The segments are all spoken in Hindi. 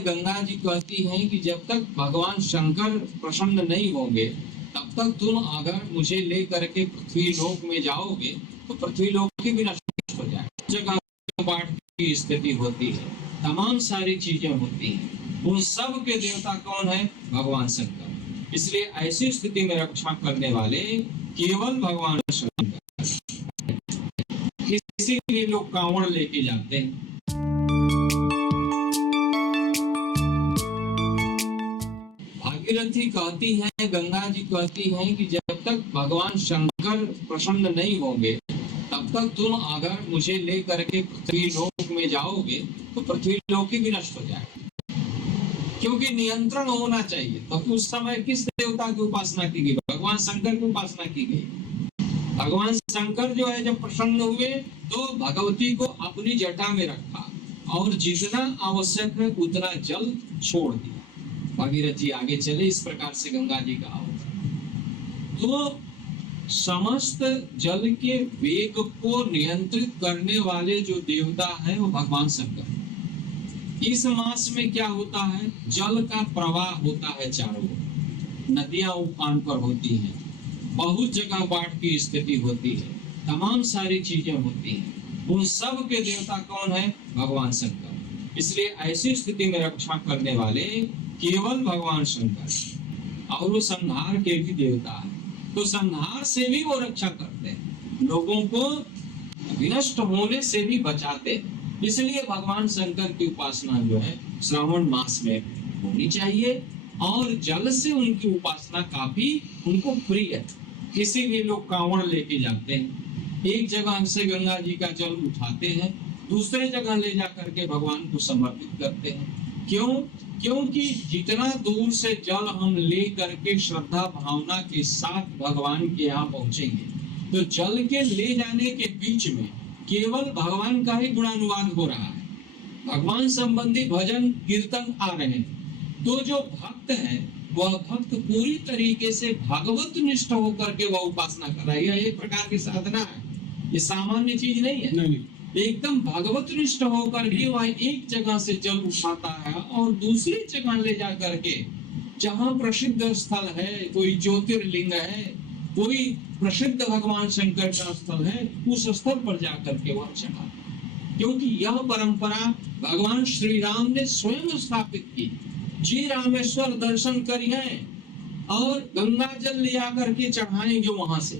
गंगा जी कहती हैं कि जब तक भगवान शंकर प्रसन्न नहीं होंगे तब तक तुम अगर मुझे ले करके पृथ्वी लोक में जाओगे तो पृथ्वी लोक की भी नष्ट हो जाए। जगह बाढ़ की स्थिति होती है, तमाम सारी चीजें होती हैं, उन सब के देवता कौन है? भगवान शंकर। इसलिए ऐसी स्थिति में रक्षा करने वाले केवल भगवान शंकर। इसीलिए लोग कांवड़ लेके जाते हैं। भागीरथी कहती हैं, गंगा जी कहती हैं कि जब तक भगवान शंकर प्रसन्न नहीं होंगे तब तक तुम अगर मुझे ले करके पृथ्वी लोक में जाओगे तो पृथ्वी लोक भी नष्ट हो जाएगा। क्योंकि नियंत्रण होना चाहिए। तो उस समय किस देवता की उपासना की गई? भगवान शंकर की उपासना की गई। भगवान शंकर जो है जब प्रसन्न हुए तो भगवती को अपनी जटा में रखा और जितना आवश्यक है उतना जल छोड़ दिया। भागीरथी आगे चले, इस प्रकार से गंगा जी का अवतार। तो समस्त जल के वेग को नियंत्रित करने वाले जो देवता है वो भगवान शंकर। इस मास में क्या होता है? जल का प्रवाह होता है चारों ओर, नदियां उफान पर होती हैं, बहुत जगह बाढ़ की स्थिति होती है, तमाम सारी चीजें होती हैं। उन सब के देवता कौन है? भगवान शंकर। इसलिए ऐसी स्थिति में रक्षा करने वाले केवल भगवान शंकर, और वो संहार के भी देवता है। तो संहार से भी वो रक्षा करते हैं, लोगों को विनष्ट होने से भी बचाते हैं। इसलिए भगवान शंकर की उपासना जो है श्रावण मास में होनी चाहिए, और जल से उनकी उपासना काफी उनको प्रिय है। इसीलिए लोग कांवड़ लेके जाते हैं, एक जगह से गंगा जी का जल उठाते हैं, दूसरे जगह ले जा करके भगवान को समर्पित करते हैं। क्यों? क्योंकि जितना दूर से जल हम ले करके श्रद्धा भावना के साथ भगवान के यहाँ पहुंचेंगे तो जल के ले जाने के बीच में केवल भगवान का ही गुणानुवाद हो रहा है, भगवान संबंधी भजन कीर्तन आ रहे हैं। तो जो भक्त है वह भक्त पूरी तरीके से भगवत निष्ठ होकर के वह उपासना कर रहा है। यह एक प्रकार की साधना है, ये सामान्य चीज नहीं है। नहीं। एकदम भगवत निष्ठ होकर के वह एक जगह से जल उठाता है और दूसरी जगह ले जा करके, जहाँ प्रसिद्ध स्थल है, कोई ज्योतिर्लिंग है, कोई प्रसिद्ध भगवान शंकर का स्थल है, उस स्थल पर जाकर के वह चढ़ा। क्योंकि यह परंपरा भगवान श्री राम ने स्वयं स्थापित की। जी रामेश्वर दर्शन करिए और गंगा जल ले आकर के चढ़ाएंगे वहां से,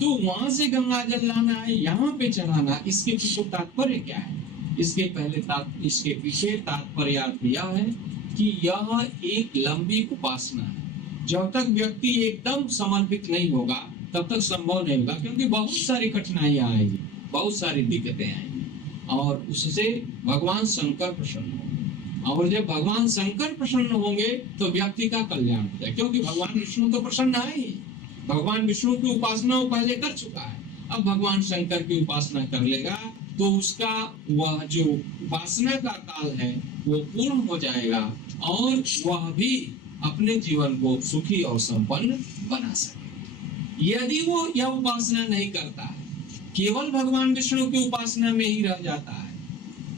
तो वहां से गंगा जल लाना है, यहाँ पे चढ़ाना। इसके पीछे तात्पर्य क्या है? इसके पीछे तात्पर्य यह है कि यह एक लंबी उपासना है। जब तक व्यक्ति एकदम समर्पित नहीं होगा तब तक संभव नहीं होगा, क्योंकि बहुत सारी कठिनाइयां आएगी, बहुत सारी दिक्कतें आएंगी, और उससे भगवान शंकर प्रसन्न होंगे। और जब भगवान शंकर प्रसन्न होंगे तो व्यक्ति का कल्याण हो जाए, क्योंकि भगवान विष्णु तो प्रसन्न है ही। भगवान विष्णु की उपासना वो पहले कर चुका है, अब भगवान शंकर की उपासना कर लेगा तो उसका वह जो उपासना का काल है वो पूर्ण हो जाएगा, और वह भी अपने जीवन को सुखी और संपन्न बना सके। यदि वो यह उपासना नहीं करता है, केवल भगवान विष्णु की उपासना में ही रह जाता है,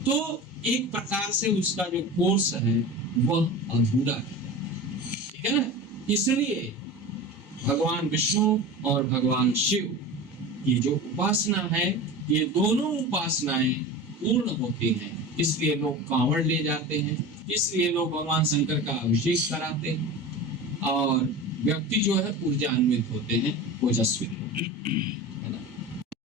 तो एक प्रकार से उसका जो कोर्स है वह अधूरा है। ठीक है ना? इसलिए भगवान विष्णु और भगवान शिव की जो उपासना है, ये दोनों उपासनाएं पूर्ण होती हैं। इसलिए लोग कांवड़ ले जाते हैं, इसलिए लोग भगवान शंकर का अभिषेक कराते हैं, और व्यक्ति जो है ऊर्जान्वित होते हैं, ओजस्वी।